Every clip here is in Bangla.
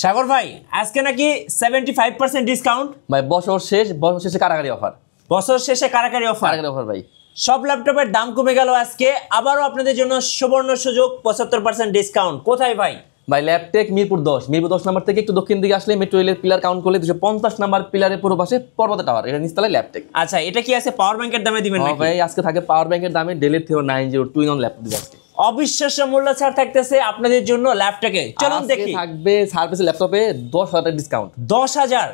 সাগর ভাই আজকে নাকি 75% ডিসকাউন্ট। ভাই বছর শেষে কারাগারি অফার। বছর শেষে কারাকারি অফার ভাই সব ল্যাপটপের দাম কমে গেল আজকে আবারও আপনাদের জন্য সুবর্ণ সুযোগ 75% ডিসকাউন্ট। কোথায় ভাই? ভাই ল্যাপটেক মিরপুর 10 নাম্বার থেকে একটু দক্ষিণ দিকে আসলে মেট্রো রেলের পিলার কাউন্ট করলে 250 নাম্বার পিলারের পুরো পাশে পর্বত টাওয়ার, এটা নিচতলায় ল্যাপটেক। আচ্ছা, এটা কি আছে পাওয়ার ব্যাংকের দামে দিবেন নাকি? ভাই আজকে থাকে পাওয়ার ব্যাংকের দামে ডেলের Theo 90 টুইন অন ল্যাপটপ দিবে আজকে। অবিশ্বাস্য মূল্য ছাড় থাকতেছে আপনাদের জন্য ল্যাপটপে। চলুন দেখি। থাকবে সার্ভিস ল্যাপটপে 10,000 টাকা ডিসকাউন্ট। 10,000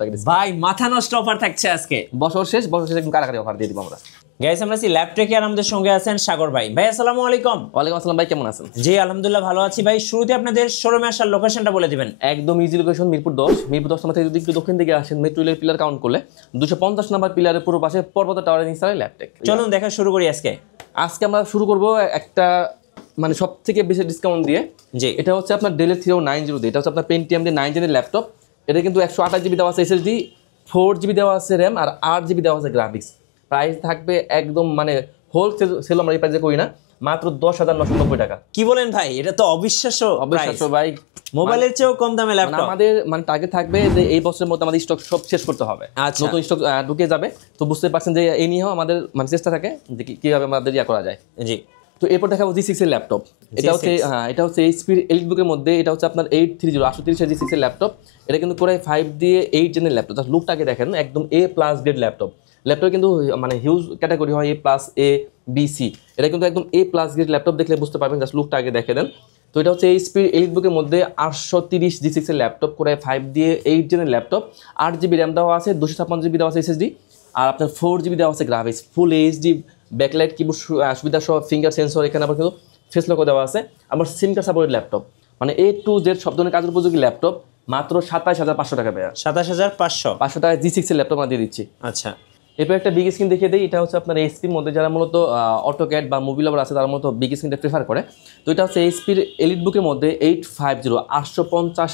টাকা ডিসকাউন্ট। ভাই মাথা নষ্ট অফার থাকছে আজকে। বছর শেষে একদম কারাগারি অফার দিয়ে দিব আমরা। গাইস আমরা ল্যাপটপে আর আমাদের সঙ্গে আছেন সাগর ভাই। ভাই আসসালামু আলাইকুম। ওয়ালাইকুম আসসালাম ভাই, কেমন আছেন? জি আলহামদুলিল্লাহ ভালো আছি ভাই। শুরুতে আপনাদের শোরুমে আসার লোকেশনটা বলে দিবেন। একদম ইজি লোকেশন মিরপুর 10 নাম্বার থেকে যদি একটু দক্ষিণ দিকে আসেন মেট্রো রেলের পিলার কাউন্ট করলে 250 নাম্বার পিলারের পুরো পাশে পর্বত টাওয়ারের নিচতলায় ল্যাপটেক। চলুন দেখা শুরু করি আজকে আমরা শুরু করব একটা মানে সব থেকে বেশি ডিসকাউন্ট দিয়ে। জি, এটা হচ্ছে আপনার ডেলের Theo 90 দিয়ে, এটা হচ্ছে আপনার পেন্টিয়াম দিয়ে 9 জেনের ল্যাপটপ। এটা কিন্তু 128 জিবি দেওয়া আছে এসএসডি, 4 জিবি দেওয়া আছে র্যাম আর 8 জিবি দেওয়া আছে গ্রাফিক্স। প্রাইস থাকবে একদম মানে হোলসেল আমরা এই প্রাইসে করি না, মাত্র 10,990 টাকা। কি বলেন ভাই? এটা তো অবিশ্বাস্য ভাই, মোবাইলের চেয়েও কম দামে ল্যাপটপ। আমাদের মানে টার্গেট থাকবে যে এই বছরের মধ্যে আমাদের স্টক সব শেষ করতে হবে। আচ্ছা, নতুন স্টক ঢুকে যাবে, তো বুঝতে পারছেন যে এই নিয়েও আমাদের মানে চেষ্টা থাকে যে কিভাবে আমাদের করা যায়। জি, তো এরপর দেখাবো G6 এর ল্যাপটপ। এটা হচ্ছে এইচপি এলিটবুকের মধ্যে, এটা হচ্ছে আপনার 830 830 G6 এর ল্যাপটপ। এটা কিন্তু Core i5 দিয়ে 8 জেনের ল্যাপটপ। জাস্ট লুকটাকে দেখেন, একদম A+ গ্রেড ল্যাপটপ। ল্যাপটপ কিন্তু মানে হিউজ ক্যাটাগরি হয় A+, A, B, C। এটা কিন্তু একদম A+ গ্রেড ল্যাপটপ, দেখলে বুঝতে পারবেন। জাস্ট লুকটা আগে দেখে দেন। তো এটা হচ্ছে এইচপি এলিটবুকের মধ্যে 830 G6 এর ল্যাপটপ, Core i5 দিয়ে 8 জেনের ল্যাপটপ। 8 জিবি র্যাম দেওয়া আছে, 256 জিবি দেওয়া আছে এসএসডি, আর আপনার 4 জিবি দেওয়া আছে graphics. Full HD backlight keyboard সুবিধা সহ, ফিঙ্গার সেন্সর, এখানে আবার কিন্তু ফেস লকও দেওয়া আছে। আমার সিম কার্ড সাপোর্টেড ল্যাপটপ, মানে A to Z সব ধরনের কাজের উপযোগী ল্যাপটপ, মাত্র 27,500 টাকা ব্যয়। 27,500 টাকা G6 এর ল্যাপটপ আমরা দিয়ে দিচ্ছি। আচ্ছা, এরপর একটা বিগ স্ক্রিন দেখিয়ে দিই। এটা হচ্ছে আপনার এইচপির মধ্যে যারা মূলত অটোক্যাড বা মুভি লাভার আছে তারা মূলত বিগ স্ক্রিনটা প্রেফার করে। তো এটা হচ্ছে এইচপির এলিটবুকের মধ্যে 850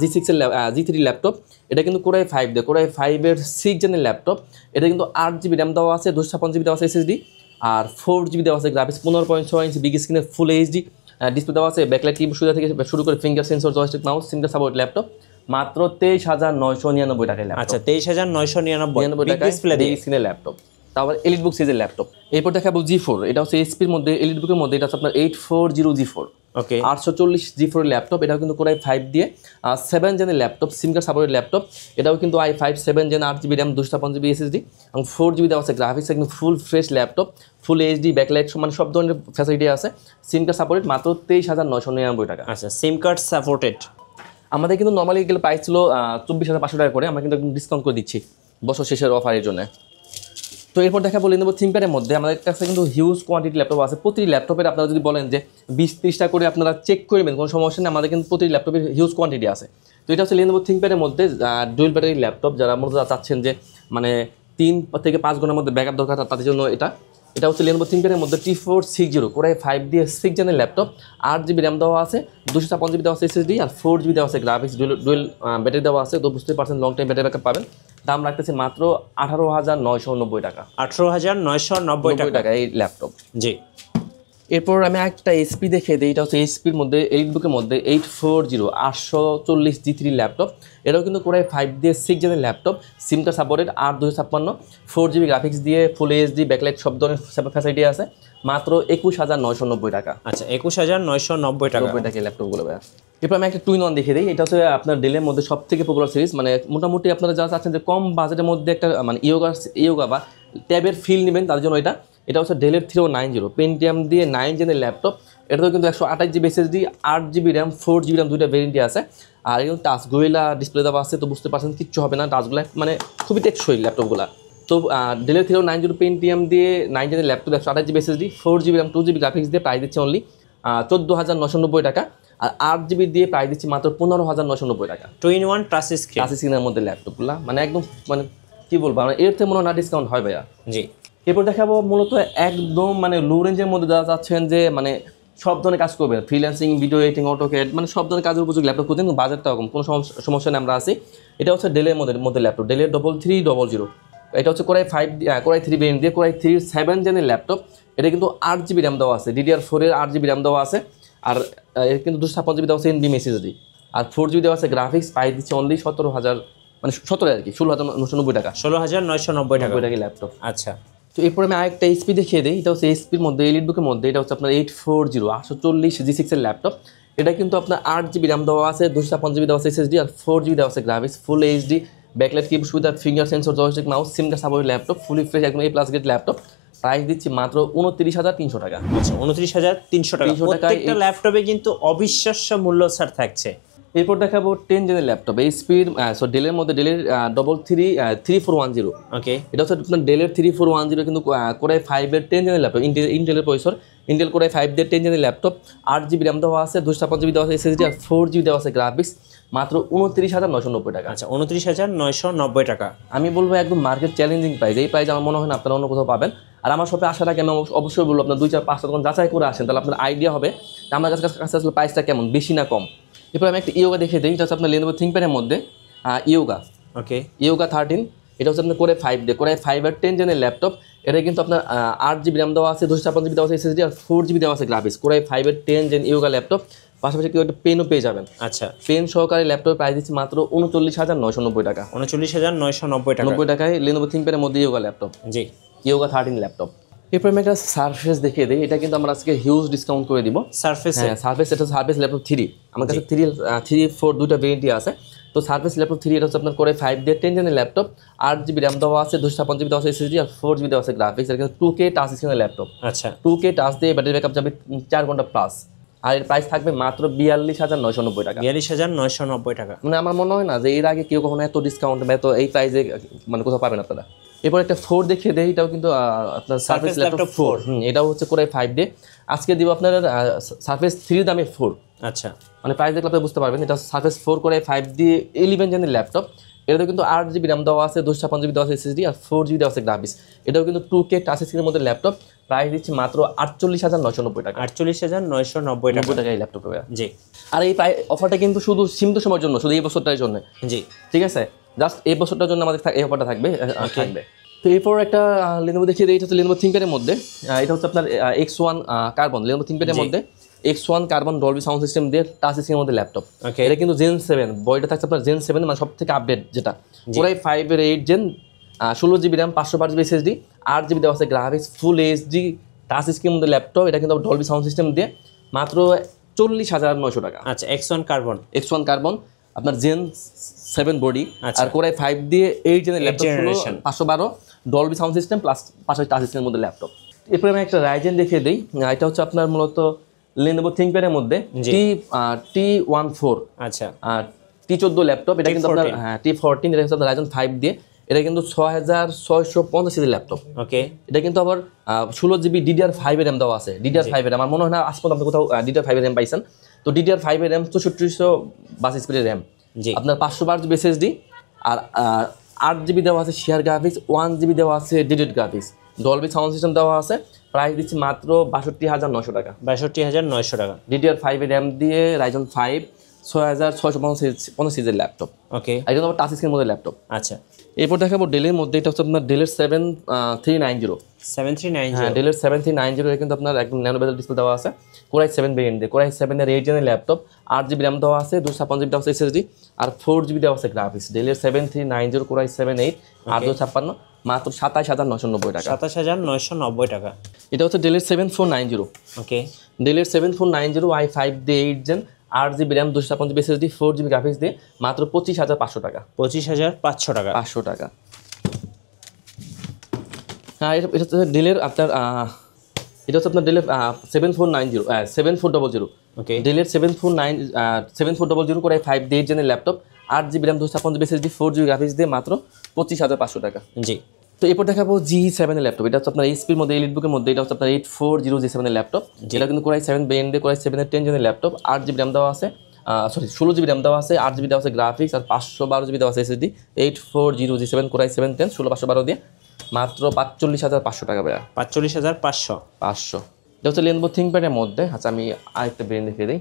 G6 এর G3 ল্যাপটপ। এটা কিন্তু Core i5 দিয়ে, Core i5 এর 6 জেনের ল্যাপটপ। এটা কিন্তু 8 জিবি র্যাম দেওয়া আছে, 256 জিবি দেওয়া আছে এসএসডি, আর 4 জিবি দেওয়া আছে গ্রাফিক্স। 15.6 ইঞ্চি বিগ স্ক্রিনের ফুল এইচডি ডিসপ্লে দেওয়া আছে। ব্যাকলাইট কিবোর্ড সুবিধা থেকে শুরু করে finger sensor, joystick, mouse, single support laptop, মাত্র 23,999 টাকায় ল্যাপটপ। আচ্ছা 23,999 টাকায় বিগ স্ক্রিনের ল্যাপটপ, তারপর এলিটবুক সিরিজের ল্যাপটপ। এরপর দেখাবো G4। এটা হচ্ছে এইচপির মধ্যে এলিটবুকের মধ্যে, এটা হচ্ছে আপনার 840 G4, ওকে, 840 G4 এর ল্যাপটপ। এটাও কিন্তু Core i5 দিয়ে 7 জেনের laptop, sim card supported laptop. এটাও কিন্তু i5 7 gen, 8 GB RAM, 256 GB SSD এবং 4 জিবি দেওয়া আছে গ্রাফিক্স। একদম full fresh laptop, full HD backlight মানে সব ধরনের ফ্যাসিলিটি আছে। সিম কার্ড সাপোর্টেড, মাত্র 23,999 টাকা। আচ্ছা, সিম কার্ড সাপোর্টেড। আমাদের কিন্তু নর্মালি এগুলো প্রাইস ছিল 24,500 টাকা করে, আমরা কিন্তু একদম ডিসকাউন্ট করে দিচ্ছি বছর শেষের অফারের জন্য। তো এরপর দেখা বলে নেব থিঙ্কপ্যাডের মধ্যে। আমাদের কাছে কিন্তু হিউজ কোয়ান্টিটি ল্যাপটপ আছে। প্রতিটি ল্যাপটপের আপনারা যদি বলেন যে 20-30টা করে আপনারা চেক করবেন, কোনো সমস্যা নেই, আমাদের কিন্তু প্রতিটি ল্যাপটপের হিউজ কোয়ান্টিটি আছে। তো এটা হচ্ছে Lenovo থিঙ্কপ্যাডের মধ্যে ডুয়েল ব্যাটারি ল্যাপটপ। যারা মূলত চাচ্ছেন যে মানে 3 থেকে 5 ঘন্টার মধ্যে ব্যাকআপ দরকার, তাদের জন্য এটা হচ্ছে Lenovo থিঙ্কপ্যাডের মধ্যে T460 Core i5 দিয়ে 6 জেনের ল্যাপটপ। 8 জিবি র্যাম দেওয়া আছে, 256 জিবি দেওয়া আছে এসএসডি, আর 4 জিবি দেওয়া আছে গ্রাফিক্স। ডুয়েল ব্যাটারি দেওয়া আছে, তো বুঝতে পারছেন লং টাইম ব্যাটারি ব্যাকআপ পাবেন। দাম রাখতেছে মাত্র 18,990 টাকা। 18,990 টাকা এই ল্যাপটপ। জি, এরপর আমি একটা এইচপি দেখিয়ে দিই। এটা হচ্ছে এইচপির মধ্যে এলিটবুকের মধ্যে 840 G3 ল্যাপটপ। এটাও কিন্তু Core i5 দিয়ে 6 জেনের laptop, sim card supported, 8/256, 4 GB graphics দিয়ে ফুল এইচডি ব্যাকলাইট সব ধরনের ফ্যাসিলিটি আছে, মাত্র 21,990 টাকা। আচ্ছা 21,990 টাকা এই ল্যাপটপগুলো ভাই। এরপর আমি একটা টুইন অন দেখিয়ে দিই। এটা হচ্ছে আপনার ডেলের মধ্যে সব থেকে পপুলার সিরিজ, মানে মোটামুটি আপনারা যারা চাচ্ছেন যে কম বাজেটের মধ্যে একটা মানে ইয়োগা বা ট্যাবের ফিল নেবেন, তার জন্য এটা হচ্ছে ডেলের Theo 90 পেন্টিয়াম দিয়ে 9 জেনের ল্যাপটপ। এটাতেও কিন্তু 128 GB SSD, 8 GB RAM, 4 GB RAM, দুইটা ভেরিয়েন্টই আছে। আর এগুলো টাচ গোরিলা ডিসপ্লে দেওয়া আছে, তো বুঝতে পারছেন কিচ্ছু হবে না, টাচগুলো মানে খুবই টেকসই ল্যাপটপগুলো। তো ডেলের Theo 90 পেন্টিয়াম দিয়ে 9 জেনের laptop, 128 GB SSD, 4 GB RAM, 2 GB graphics দিয়ে প্রাইস দিচ্ছে অনলি 14,990 টাকা। আর 8 জিবি দিয়ে প্রাইস দিচ্ছি মাত্র 15,990 টাকা। 2-in-1 টাচ স্ক্রিনের মধ্যে ল্যাপটপগুলো মানে একদম মানে কি বলবো, মানে এর থেকে মনে হয় না ডিসকাউন্ট হয় ভাইয়া। জি, এরপর দেখাবো মূলত একদম মানে লো রেঞ্জের মধ্যে যারা চাচ্ছেন যে মানে সব ধরনের কাজ করবেন, ফ্রিল্যান্সিং, ভিডিও এডিটিং, অটোক্যাড, মানে সব ধরনের কাজের উপযোগী ল্যাপটপ করতেন, কিন্তু বাজেটটা কম, কোনো সমস্যা নেই, আমরা আছি। এটা হচ্ছে ডেলের মধ্যে ল্যাপটপ, ডেলের 3300। এটা হচ্ছে Core i5 Core i3 variant দিয়ে Core i3 7 জেনের ল্যাপটপ। এটা কিন্তু 8 জিবি র্যাম দেওয়া আছে, DDR4 এর 8 জিবি র্যাম দেওয়া আছে, আর এর কিন্তু 256 জিবি দেওয়া আছে NVMe SSD, আর 4GB দেওয়া আছে গ্রাফিক্স, প্রাইস দিচ্ছে অনলি 17,000 মানে 17 আর কি 16,990 টাকা, 16,990 টাকা। 90 টাকা ল্যাপটপ। আচ্ছা, তো এরপর আমি আরেকটা এইচপি দেখিয়ে দিই। এটা হচ্ছে এইচপির মধ্যে এলিটবুকের মধ্যে, এটা হচ্ছে আপনার 840 840 এর ল্যাপটপ। এটা কিন্তু আপনার 8GB র্যাম দেওয়া আছে, 256GB দেওয়া আছে SSD, আর 4GB দেওয়া আছে graphics, full HD backlight keyboard সুবিধা, finger sensor, joystick mouse, sim card supported laptop, fully fresh একদম A+ গ্রেড ল্যাপটপ। প্রাইস দিচ্ছি মাত্র 29,300 টাকা। আচ্ছা 29,300 টাকা। 300 টাকায় প্রত্যেকটা ল্যাপটপে কিন্তু অবিশ্বাস্য মূল্য ছাড় থাকছে। এরপর দেখাবো 10 জেনের ল্যাপটপ, এইচপির ডেলের মধ্যে ডেলের 3410। ওকে, এটা হচ্ছে আপনার ডেলের 3410 কিন্তু কোরাই 5-এর 10 জেনের ল্যাপটপ, ইন্টেলের প্রসেসর, ইন্টেল কোরাই 5-এর 10 জেনের ল্যাপটপ, 8GB র্যাম দেওয়া আছে, 256GB দেওয়া আছে SSD, আর 4GB দেওয়া আছে গ্রাফিক্স, মাত্র 29,990 টাকা। আচ্ছা 29,990 টাকা। আমি বলবো একদম মার্কেট চ্যালেঞ্জিং প্রাইস। এই প্রাইস আমার মনে হয় না আপনারা অন্য কোথাও পাবেন। আর আমার শপে আসার আগে আমি অবশ্যই বলবো আপনার 2-4-5টা দোকান যাচাই করে আসেন, তাহলে আপনার আইডিয়া হবে যে আমার কাছে আসলে প্রাইসটা কেমন, বেশি না কম। এরপর আমি একটা ইয়োগা দেখে দিই। এটা হচ্ছে আপনার Lenovo ThinkPad-এর মধ্যে ইয়োগা ওকে, ইয়োগা 13। এটা হচ্ছে আপনার কোরাই 5-এর 10 জেনের ল্যাপটপ। এটা কিন্তু আপনার 8GB র্যাম দেওয়া আছে, 256GB দেওয়া আছে SSD, আর 4GB দেওয়া আছে গ্রাফিক্স। কোরাই 5-এর 10 জেন ইয়োগা ল্যাপটপ। পাশাপাশি কেউ একটা পেনও পেয়ে যাবেন। আচ্ছা পেন সহকারে ল্যাপটপের প্রাইস দিচ্ছি মাত্র 39,990 টাকা। 39,990 টাকা। 90 টাকায় Lenovo ThinkPad-এর মধ্যে ইয়োগা ল্যাপটপ, জি, ইয়োগা 13 ল্যাপটপ। এরপর আমি একটা সারফেস দেখিয়ে দিই। এটা কিন্তু আমরা আজকে হিউজ ডিসকাউন্ট করে দিব। সারফেস, হ্যাঁ সারফেস, এটা সারফেস ল্যাপটপ 3। আমার কাছে 3-4 দুইটা ভেরিয়েন্টই আছে। তো সারফেস ল্যাপটপ 3 এটা হচ্ছে আপনার করে 5-এর 10 জেনের ল্যাপটপ, 8GB র্যাম দেওয়া আছে, 256GB দেওয়া আছে SSD, আর 4GB দেওয়া আছে গ্রাফিক্স। এটা কিন্তু 2K টাচ স্ক্রিনের ল্যাপটপ। আচ্ছা 2K টাচ দিয়ে ব্যাটারি ব্যাকআপ যাবে 4 ঘন্টা প্লাস। আর এর প্রাইস থাকবে মাত্র 42,990 টাকা। 42,990 টাকা। মানে আমার মনে হয় না যে এর আগে কেউ কখনো এত ডিসকাউন্ট বা এত এই প্রাইসে মানে কোথাও পাবেন আপনারা। এরপর একটা 4 দেখিয়ে দেয়। এটাও কিন্তু আপনার সারফেস ল্যাপটপ 4। এটাও হচ্ছে করে 5D। আজকে দিব আপনার সারফেস 3 দামে 4। আচ্ছা, মানে প্রাইস দেখলে আপনি বুঝতে পারবেন। এটা সারফেস 4 করে 5D 11 জেনের ল্যাপটপ। এটাতে কিন্তু 8GB র্যাম দেওয়া আছে, 256GB দেওয়া আছে SSD, আর 4GB দেওয়া আছে গ্রাফিক্স। এটাও কিন্তু 2K টাচ স্ক্রিনের মধ্যে ল্যাপটপ। প্রাইস দিচ্ছি মাত্র 48,990 টাকা। 48,990 টাকা। 90 টাকা এই ল্যাপটপটা। জি আর এই অফারটা কিন্তু শুধু সীমিত সময়ের জন্য, শুধু এই বছরটার জন্য। জি, ঠিক আছে, জাস্ট এই বছরটার জন্য আমাদের এই অফারটা থাকবে। তো এরপর একটা Lenovo দেখিয়ে দিই। এটা হচ্ছে Lenovo ThinkPad-এর মধ্যে। এটা হচ্ছে আপনার X1 কার্বন, Lenovo ThinkPad-এর মধ্যে X1 carbon Dolby sound system দিয়ে টাচ স্ক্রিনের মধ্যে ল্যাপটপ। ওকে, এটা কিন্তু Gen 7 বডিটা থাকছে আপনার Gen 7 মানে সব থেকে আপডেট যেটা। পুরাই 5-এর 8 gen, 16GB RAM, 512GB SSD, 8GB দেওয়া আছে গ্রাফিক্স, ফুল এইচডি টাচ স্ক্রিনের মধ্যে ল্যাপটপ। এটা কিন্তু ডলবি সাউন্ড সিস্টেম দিয়ে মাত্র 40,900 টাকা। আচ্ছা X1 কার্বন, X1 কার্বন আপনার Gen 7 বডি, আচ্ছা। আর কোরাই 5 দিয়ে 8 জেনের laptop, generation। 512 Dolby sound system plus পাশাপাশি টাচ স্ক্রিনের মধ্যে ল্যাপটপ। এরপরে আমি একটা রাইজেন দেখিয়ে দিই। এটা হচ্ছে আপনার মূলত Lenovo ThinkPad-এর মধ্যে T14 আচ্ছা T14 ল্যাপটপ। এটা কিন্তু আপনার T14, এটা হচ্ছে আপনার Ryzen 5 দিয়ে। এটা কিন্তু 6,650 সিরিজের ল্যাপটপ। ওকে, এটা কিন্তু আবার 16GB DDR5 এর র্যাম দেওয়া আছে। DDR5 এর আমার মনে হয় না আজ পর্যন্ত আপনি কোথাও DDR5 এর র্যাম পাইছেন। তো DDR5 এর র্যাম 6422 স্পিডের র্যাম, জি আপনার 512GB SSD, আর 8GB দেওয়া আছে শেয়ার গ্রাফিক্স, 1GB দেওয়া আছে dedicated graphics, Dolby sound system দেওয়া আছে। প্রাইস দিচ্ছি মাত্র 62,900 টাকা। 62,900 টাকা। DDR5 এর র্যাম দিয়ে Ryzen 5 6,650 সিরিজের ল্যাপটপ। ওকে, এটা কিন্তু আবার টাচ স্ক্রিনের মধ্যে ল্যাপটপ। আচ্ছা এরপর দেখাবো ডেলের মধ্যে। এটা হচ্ছে আপনার ডেলের 7390। 7390, হ্যাঁ ডেলের 7390 এ কিন্তু আপনার একদম ন্যানো বেজেল ডিসপ্লে দেওয়া আছে। কোরাই 7 ভেরিয়েন্ট দিয়ে, কোরাই 7 এর 8 জেনের ল্যাপটপ, 8GB র্যাম দেওয়া আছে, 256GB দেওয়া আছে SSD, আর 4GB দেওয়া আছে গ্রাফিক্স। ডেলের 7390 কোরাই 7 8 856 মাত্র 27,990 টাকা। 27,990 টাকা। এটা হচ্ছে ডেলের 7490। ওকে, ডেলের 7490 i5 দিয়ে 8 gen, 8GB RAM, 256GB SSD, 4GB graphics দিয়ে মাত্র 25,500 টাকা। 25,500 টাকা। 500 টাকা। হ্যাঁ এটা হচ্ছে ডেলের আপনার এটা হচ্ছে আপনার ডেলের 7400। ওকে, ডেলের 7400 করে 5 দিয়ে 8 জেনের laptop, 8GB RAM, 256GB SSD, 4GB graphics দিয়ে মাত্র 25,500 টাকা। জি, তো এরপর দেখাবো G7 এর ল্যাপটপ। এটা হচ্ছে আপনার এইচপির মধ্যে এলিটবুকের মধ্যে। এটা হচ্ছে আপনার 840 G7 এর ল্যাপটপ। যেটা কিন্তু কোরাই 7 ভেরিয়েন্ট দিয়ে, কোরাই 7 এর 10 জেনের ল্যাপটপ, 8GB র্যাম দেওয়া আছে, 16GB র্যাম দেওয়া আছে, 8GB দেওয়া আছে গ্রাফিক্স, আর 512GB দেওয়া আছে SSD। 840 G7 কোরাই 7 10 16/512 দিয়ে মাত্র 45,500 টাকা ভাইয়া। 45,500। 500। এটা হচ্ছে Lenovo ThinkPad-এর মধ্যে। আচ্ছা আমি আরেকটা ব্র্যান্ড দেখিয়ে দিই।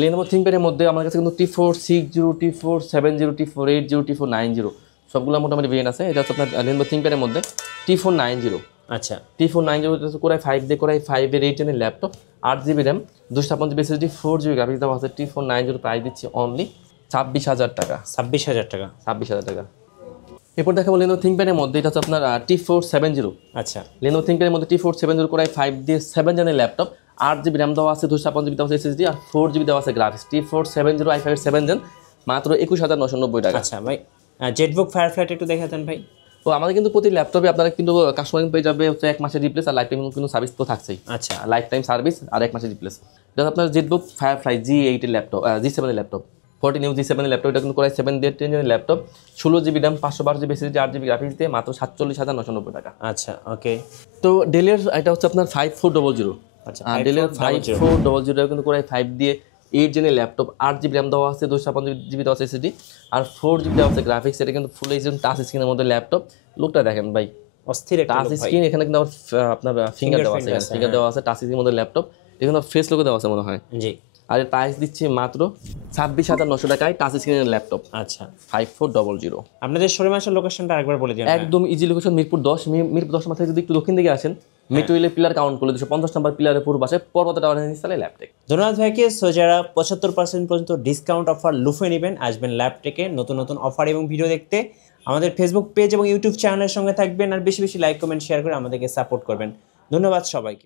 Lenovo ThinkPad-এর মধ্যে আমার কাছে কিন্তু T460, T470, T480, T490 সবগুলো মোটামুটি ভেরিয়েন্ট আছে। এটা হচ্ছে আপনার Lenovo ThinkPad-এর মধ্যে T490। আচ্ছা, T490 কোরাই 5 দিয়ে, কোরাই 5 এর 8 জেনের laptop, 8GB RAM, 256 SSD 4GB graphics দেওয়া আছে T490 প্রাইস দিচ্ছি অনলি 26,000 টাকা। 26,000 টাকা। 26,000 টাকা। এরপর দেখাবো Lenovo ThinkPad-এর মধ্যে, এটা হচ্ছে আপনার T470। আচ্ছা, Lenovo ThinkPad-এর মধ্যে T470 Core i5 দিয়ে 7 জেনের ল্যাপটপ, 8GB র্যাম দেওয়া আছে, 256GB দেওয়া আছে SSD, আর 4GB দেওয়া আছে গ্রাফিক্স। T470 i5 এর 7 জেন মাত্র 21,990 টাকা। আচ্ছা ভাই, জেটবুক ফায়ারফ্লাই একটু দেখাতেন ভাই। তো আমাদের কিন্তু প্রতি ল্যাপটপে আপনারা কিন্তু কাস্টমার পেয়ে যাবে হচ্ছে 1 মাসের রিপ্লেস, আর লাইফ টাইম কিন্তু সার্ভিস তো থাকছেই। আচ্ছা, লাইফ টাইম সার্ভিস আর 1 মাসের রিপ্লেস। এটা আপনার জেটবুক ফায়ারফ্লাই G8 এর ল্যাপটপ, G7 এর ল্যাপটপ, 14 ইঞ্চি G7 এর ল্যাপটপ। এটা কিন্তু Core i7 দিয়ে 10 জেনের laptop, 16GB RAM, 512GB SSD, 8GB graphics দিয়ে মাত্র 47,990 টাকা। আচ্ছা, ওকে। তো ডেলের এটা হচ্ছে আপনার 5400। আচ্ছা, ডেলের 5400 কিন্তু Core i5 দিয়ে 8 জেনের ল্যাপটপ, 8GB র্যাম দেওয়া আছে, 256GB দেওয়া আছে SSD, আর 4GB দেওয়া আছে গ্রাফিক্স। এটা কিন্তু ফুল এইচডি টাচ স্ক্রিনের মধ্যে ল্যাপটপ। লুকটা দেখেন ভাই, অস্থির একটা টাচ look ভাই। স্ক্রিন, এখানে কিন্তু আপনার ফিঙ্গার দেওয়া আছে, ফিঙ্গার দেওয়া আছে, টাচ স্ক্রিনের মধ্যে ল্যাপটপ, এখানে ফেস লোগো দেওয়া আছে মনে হয়। জি। আর এর প্রাইস দিচ্ছি মাত্র 26,900 টাকায় টাচ স্ক্রিনের ল্যাপটপ আচ্ছা, 5400। আপনাদের শোরুম আসার লোকেশনটা আরেকবার বলে দিন। একদম ইজি লোকেশন, মিরপুর 10। মিরপুর 10 মাথায় যদি একটু দক্ষিণ দিকে আসেন, মেট্রো রেলের পিলার কাউন্ট করলে 250 নম্বর পিলারের পূর্ব পাশে পর্বত টাওয়ারের নিচতলায় ল্যাপটেক। ধন্যবাদ ভাইকে। সো যারা 75% পর্যন্ত ডিসকাউন্ট অফার লুফে নেবেন, আসবেন ল্যাপটেকে নতুন নতুন অফার এবং ভিডিও দেখতে। আমাদের ফেসবুক পেজ এবং ইউটিউব চ্যানেলের সঙ্গে থাকবেন, আর বেশি বেশি লাইক, কমেন্ট, শেয়ার করে আমাদেরকে সাপোর্ট করবেন। ধন্যবাদ সবাইকে।